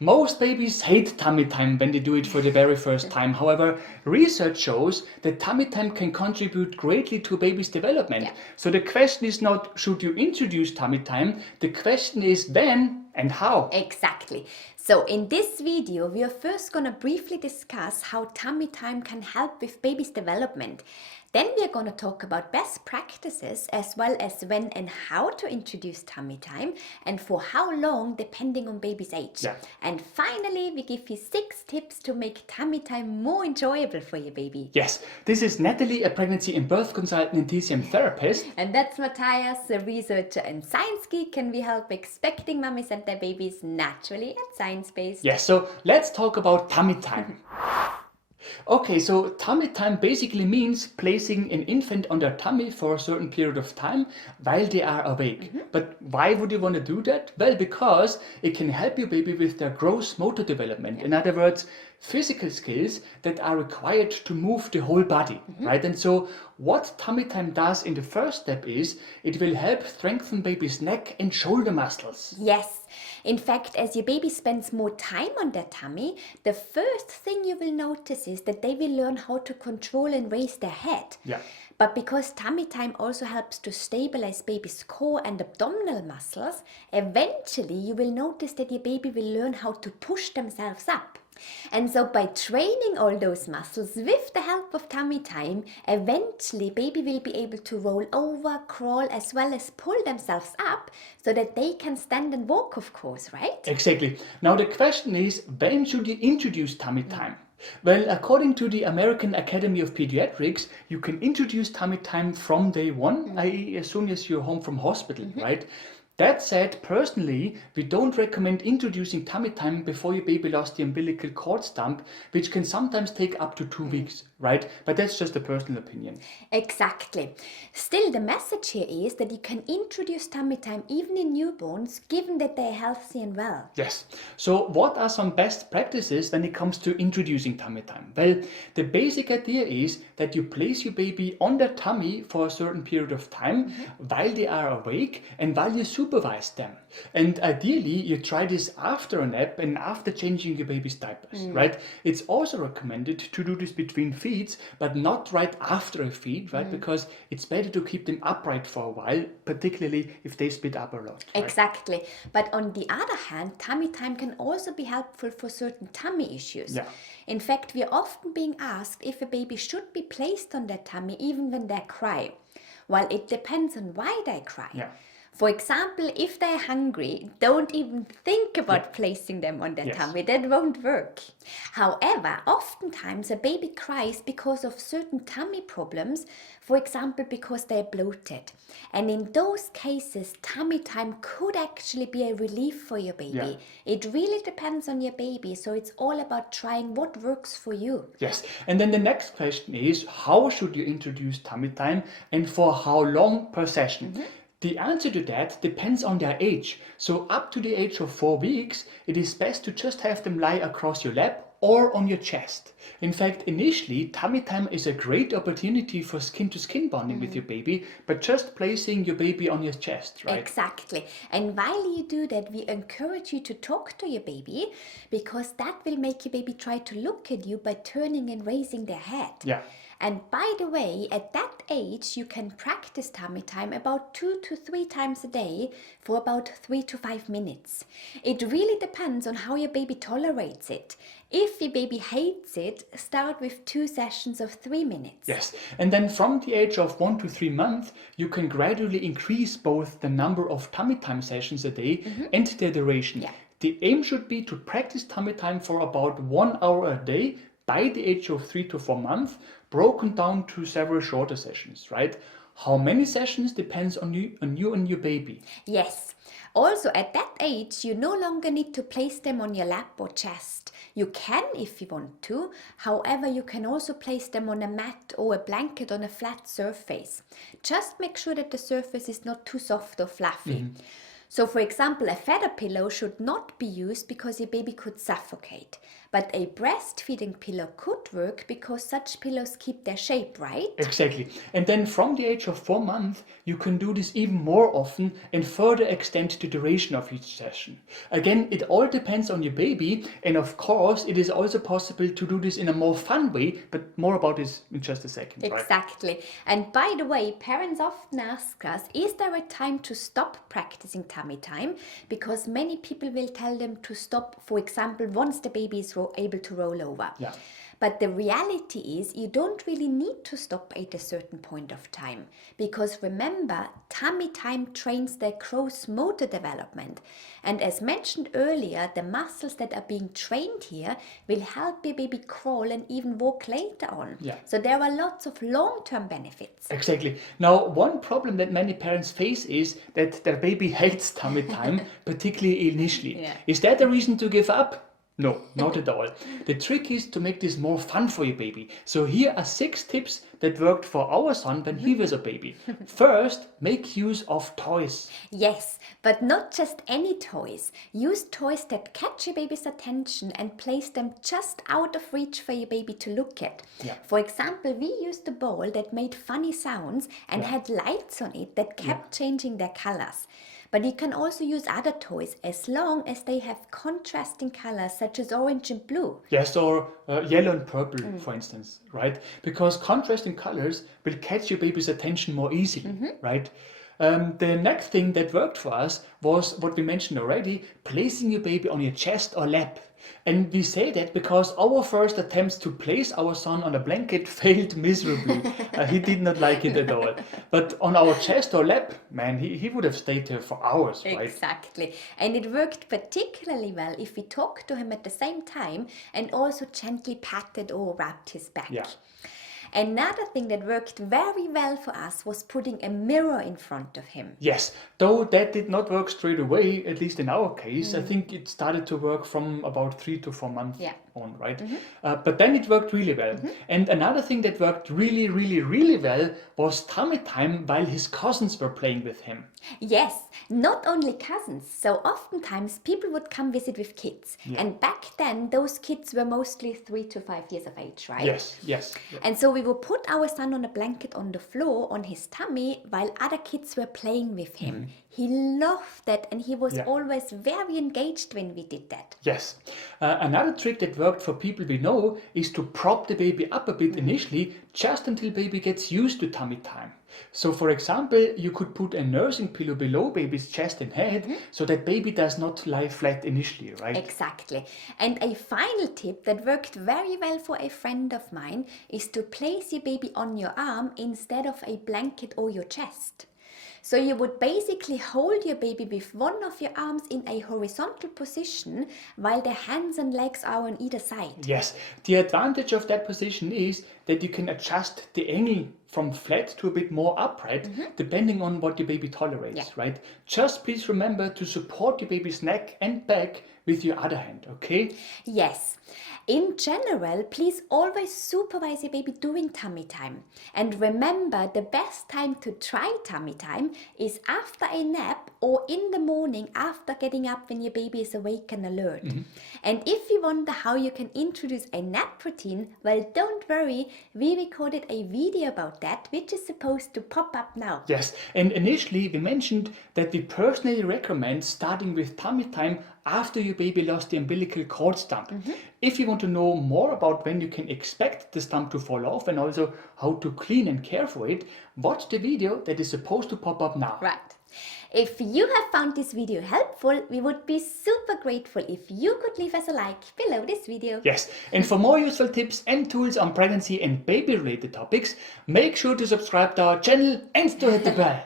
Most babies hate tummy time when they do it for the very first time. However, research shows that tummy time can contribute greatly to a baby's development. Yeah. So the question is not should you introduce tummy time, the question is when and how. Exactly. So in this video, we are first going to briefly discuss how tummy time can help with baby's development. Then we are going to talk about best practices as well as when and how to introduce tummy time and for how long depending on baby's age. Yeah. And finally, we give you 6 tips to make tummy time more enjoyable for your baby. Yes, this is Nathalie, a pregnancy and birth consultant and TCM therapist. And that's Mathias, a researcher and Science Geek, and we help expecting mummies and their babies naturally and science-based. Yes, so let's talk about tummy time. Okay, so tummy time basically means placing an infant on their tummy for a certain period of time while they are awake. But why would you want to do that? Well, because it can help your baby with their gross motor development. In other words, physical skills that are required to move the whole body, right? And so what tummy time does in the first step is it will help strengthen baby's neck and shoulder muscles. Yes. In fact, as your baby spends more time on their tummy, the first thing you will notice is that they will learn how to control and raise their head. Yeah. But because tummy time also helps to stabilize baby's core and abdominal muscles, eventually you will notice that your baby will learn how to push themselves up. And so by training all those muscles with the help of tummy time, eventually baby will be able to roll over, crawl, as well as pull themselves up so that they can stand and walk, of course, right? Exactly. Now the question is, when should you introduce tummy time? Well, according to the American Academy of Pediatrics, you can introduce tummy time from day one, i.e. as soon as you're home from hospital, right? That said, personally, we don't recommend introducing tummy time before your baby lost the umbilical cord stump, which can sometimes take up to 2 weeks, right? But that's just a personal opinion. Exactly. Still, the message here is that you can introduce tummy time even in newborns, given that they're healthy and well. Yes. So what are some best practices when it comes to introducing tummy time? Well, the basic idea is that you place your baby on their tummy for a certain period of time while they are awake and while you supervise them. And ideally, you try this after a nap and after changing your baby's diapers, right? It's also recommended to do this between feeds, but not right after a feed, right? Because it's better to keep them upright for a while, particularly if they spit up a lot. Right? Exactly. But on the other hand, tummy time can also be helpful for certain tummy issues. Yeah. In fact, we are often being asked if a baby should be placed on their tummy even when they cry. Well, it depends on why they cry. Yeah. For example, if they're hungry, don't even think about placing them on their tummy. That won't work. However, oftentimes a baby cries because of certain tummy problems, for example, because they're bloated. And in those cases, tummy time could actually be a relief for your baby. Yeah. It really depends on your baby, so it's all about trying what works for you. Yes, and then the next question is, how should you introduce tummy time and for how long per session? The answer to that depends on their age. So up to the age of 4 weeks, it is best to just have them lie across your lap or on your chest. In fact, initially, tummy time is a great opportunity for skin-to-skin bonding with your baby, but just placing your baby on your chest, right? Exactly. And while you do that, we encourage you to talk to your baby because that will make your baby try to look at you by turning and raising their head. Yeah. And by the way, at that age, you can practice tummy time about 2 to 3 times a day for about 3 to 5 minutes. It really depends on how your baby tolerates it. If your baby hates it, start with 2 sessions of 3 minutes. Yes, and then from the age of 1 to 3 months, you can gradually increase both the number of tummy time sessions a day and their duration. Yeah. The aim should be to practice tummy time for about 1 hour a day by the age of 3 to 4 months, broken down to several shorter sessions, right? How many sessions depends on you and your baby. Yes. Also, at that age, you no longer need to place them on your lap or chest. You can if you want to. However, you can also place them on a mat or a blanket on a flat surface. Just make sure that the surface is not too soft or fluffy. So, for example, a feather pillow should not be used because your baby could suffocate. But a breastfeeding pillow could work because such pillows keep their shape, right? Exactly. And then from the age of 4 months, you can do this even more often and further extend the duration of each session. Again, it all depends on your baby. And of course, it is also possible to do this in a more fun way, but more about this in just a second. Exactly. Right? And by the way, parents often ask us, is there a time to stop practicing tummy time? Because many people will tell them to stop, for example, once the baby is able to roll over. Yeah. But the reality is you don't really need to stop at a certain point of time, because remember, tummy time trains their gross motor development. And as mentioned earlier, the muscles that are being trained here will help your baby crawl and even walk later on. Yeah. So there are lots of long-term benefits. Exactly. Now, one problem that many parents face is that their baby hates tummy time, particularly initially. Yeah. Is that a reason to give up? No, not at all. The trick is to make this more fun for your baby. So here are 6 tips that worked for our son when he was a baby. First, make use of toys. Yes, but not just any toys. Use toys that catch your baby's attention and place them just out of reach for your baby to look at. Yeah. For example, we used a ball that made funny sounds and had lights on it that kept changing their colors. But you can also use other toys as long as they have contrasting colors such as orange and blue. Yes, or yellow and purple, for instance, right? Because contrasting colors will catch your baby's attention more easily, right? The next thing that worked for us was what we mentioned already, placing your baby on your chest or lap. And we say that because our first attempts to place our son on a blanket failed miserably. He did not like it at all. But on our chest or lap, man, he would have stayed there for hours, right? Exactly. And it worked particularly well if we talked to him at the same time and also gently patted or rubbed his back. Yeah. Another thing that worked very well for us was putting a mirror in front of him. Yes, though that did not work straight away, at least in our case. I think it started to work from about 3 to 4 months on, right? But then it worked really well. And another thing that worked really, really, really well was tummy time while his cousins were playing with him. Yes, not only cousins. So oftentimes people would come visit with kids. Yeah. And back then, those kids were mostly 3 to 5 years of age, right? Yes, yes. And so we would put our son on a blanket on the floor on his tummy while other kids were playing with him. He loved that and he was always very engaged when we did that. Yes. Another trick that worked for people we know is to prop the baby up a bit initially, just until baby gets used to tummy time. So for example, you could put a nursing pillow below baby's chest and head so that baby does not lie flat initially, right? Exactly. And a final tip that worked very well for a friend of mine is to place your baby on your arm instead of a blanket or your chest. So you would basically hold your baby with one of your arms in a horizontal position while the hands and legs are on either side. Yes, the advantage of that position is that you can adjust the angle from flat to a bit more upright, depending on what your baby tolerates, right? Just please remember to support your baby's neck and back with your other hand, okay? Yes. In general, please always supervise your baby during tummy time. And remember, the best time to try tummy time is after a nap or in the morning after getting up when your baby is awake and alert. And if you wonder how you can introduce a nap routine, well, don't worry, we recorded a video about that, which is supposed to pop up now. Yes, and initially we mentioned that we personally recommend starting with tummy time after your baby lost the umbilical cord stump. If you want to know more about when you can expect the stump to fall off and also how to clean and care for it, watch the video that is supposed to pop up now. Right. If you have found this video helpful, we would be super grateful if you could leave us a like below this video. Yes, and for more useful tips and tools on pregnancy and baby related topics, make sure to subscribe to our channel and to hit the bell.